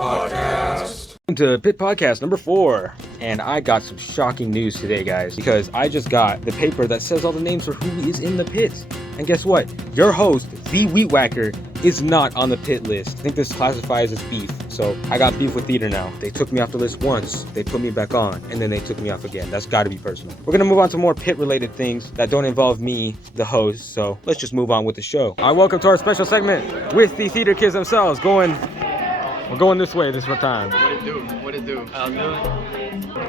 Podcast. Welcome to Pit Podcast number 4. And I got some shocking news today, guys, because I just got the paper that says all the names for who is in the pit. And guess what? Your host, the Wheat Whacker, is not on the pit list. I think this classifies as beef. So I got beef with theater now. They took me off the list once, they put me back on, and then they took me off again. That's gotta be personal. We're gonna move on to more pit related things that don't involve me, the host. So let's just move on with the show. All right, welcome to our special segment with the theater kids themselves. We're going this way this time. What it do? All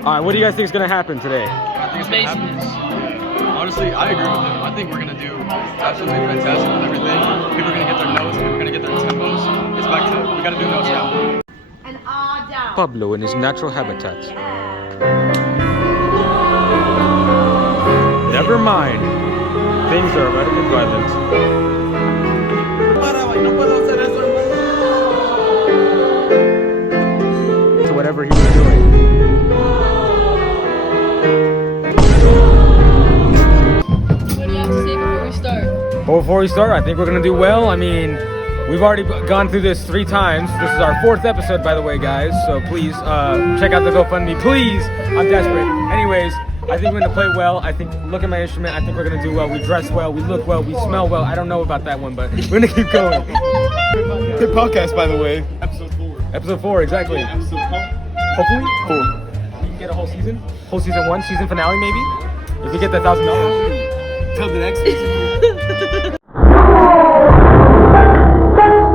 right, what do you guys think is gonna happen today? I think it's gonna happen. Honestly, I agree with him. I think we're gonna do absolutely fantastic with everything. People are gonna get their notes. People are gonna get their tempos. It's back to we gotta do notes now. And all down. Pablo in his natural habitat. Never mind. Things are about to get violent. To whatever he was doing. What do you have to say before we start? Before we start, I think we're gonna do well. I mean, we've already gone through this 3 times. This is our 4th episode, by the way, guys. So please check out the GoFundMe. Please, I'm desperate. Anyways, I think we're gonna play well. I think, look at my instrument. I think we're gonna do well. We dress well. We look well. We smell well. I don't know about that one, but we're gonna keep going. Good podcast, by the way. Episode 4. Episode 4, exactly. Yeah, episode 4. Hopefully, 4. We can get a whole season. Whole season 1, season finale, maybe. If we get that $1,000. Till the next season.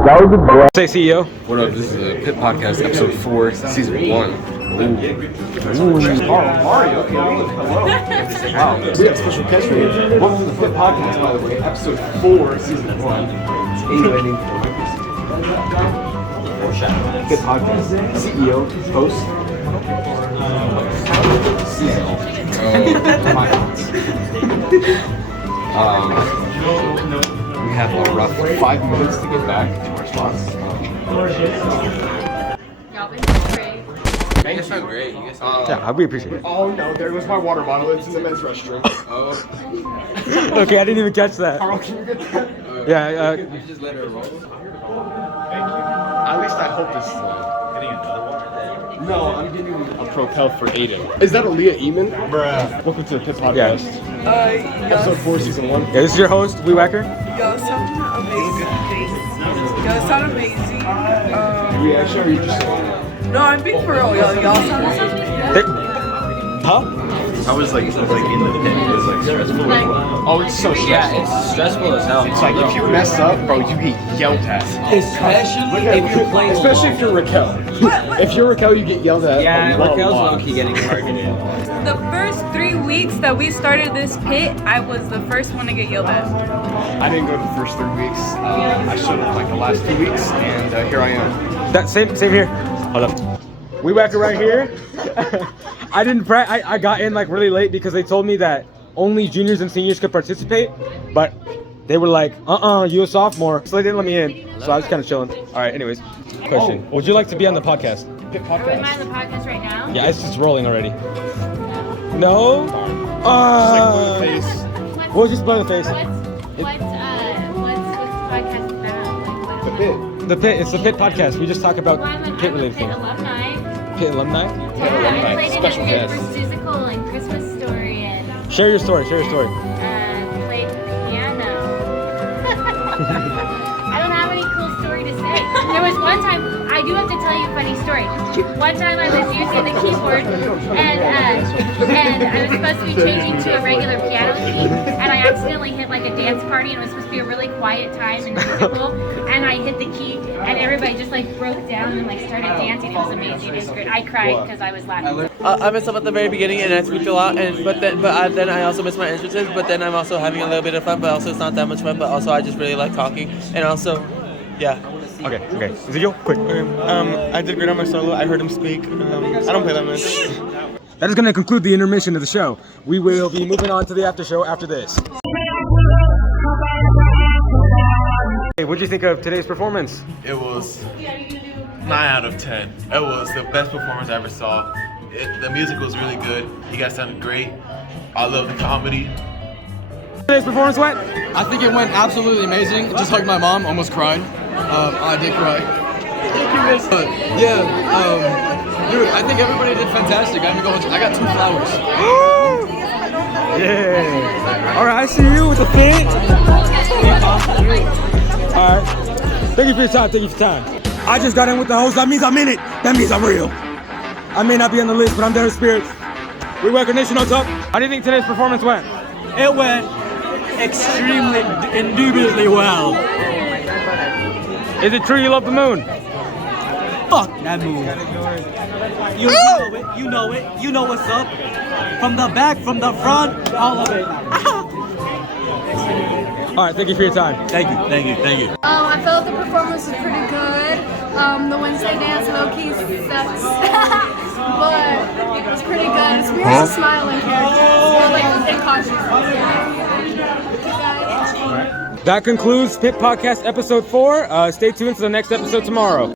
That was a great. Say CEO. What up? This is a Pit Podcast, episode 4, season 1. Mario, okay. Wow. We have special catchphrase. Welcome to the Pit Podcast, by the way. Episode 4, season 1. Pit Podcast. CEO, host. Seasonal. We have a rough 5 minutes to get back to our spots. Y'all been great. You guys sound great. You guys sound Yeah, we appreciate it. Oh no, there goes my water bottle. It's in the men's restroom. Okay, I didn't even catch that. Carl, can you get that? Yeah, You just let her roll. Thank you. At least I hope this is getting another one. No, I'm getting a Propel for Aiden. Is that a Leah Eamon? Bruh. Welcome to the Pit Podcast. Episode 4, season 1. yeah, this is your host, Wheat Whacker. Y'all sound amazing. Y'all sound amazing. Reaction, or are you just saying? No, I'm being for real. Y'all sound amazing. Huh? I was like in the pit. It was like stressful. Oh, it's so stressful. Yeah, it's stressful as hell. It's like if you mess up, bro, you get yelled at. Especially if you're playing. Especially if you're Raquel. If you're Raquel, you get yelled at. Yeah, a lot. Raquel's low-key getting targeted. The first 3 weeks that we started this pit, I was the first one to get yelled at. I didn't go the first 3 weeks. I showed up like the last 2 weeks, and here I am. That same here. Hold up. Wheat Whacker right here. I didn't I got in like really late because they told me that only juniors and seniors could participate, but they were like, you a sophomore, so they didn't let me in. So I was kind of chilling. All right, anyways, question. Would you like to be on the podcast? Pit Are we on Podcast. the podcast right now? Yeah, it's just rolling already. No? Just like face. We'll just blow the face. What's the podcast about? The pit. The Pit, it's the Pit Podcast. We just talk about Well, I'm pit a related Pit things. alumni. Pit alumni? I played in Special a Pit guest. for Seussical and Christmas Story and Share your story, played piano. I don't have any cool story to say. There was one time, I do have to tell you a funny story. One time I was using the keyboard and I was supposed to be changing to a regular piano key and I accidentally hit like a dance party and it was supposed to be a really quiet time and musical and I hit the key and everybody just like broke down and like started dancing. It was amazing. It was great. I cried because I was laughing. I messed up at the very beginning and I squeaked a lot, but then I also missed my entrances. But then I'm also having a little bit of fun, but also it's not that much fun. But also I just really like talking, and also, yeah. Okay. Ezekiel, quick. I did great on my solo. I heard him speak. I don't play that much. That is going to conclude the intermission of the show. We will be moving on to the after show after this. Hey, what'd you think of today's performance? It was 9 out of 10. It was the best performance I ever saw. The music was really good. You guys sounded great. I love the comedy. Today's performance went? I think it went absolutely amazing. Just hugged my mom, almost cried. I did cry. Dude, I think everybody did fantastic. I got 2 flowers. Yeah. All right, I see you with the fit. All right. Thank you for your time. Thank you for your time. I just got in with the host. That means I'm in it. That means I'm real. I may not be on the list, but I'm there in spirit. We recognition what's up. How do you think today's performance went? It went extremely, indubitably well. Is it true you love the moon? Fuck that moon. You know it. You know it. You know what's up. From the back, from the front, all of it. All right, thank you for your time. Thank you. Thank you. Thank you. I felt the performance was pretty good. The Wednesday dance low-key sucks. But it was pretty good. It's weird to smile in character. Or like in costume. That concludes Pit Podcast episode 4. Stay tuned for the next episode tomorrow.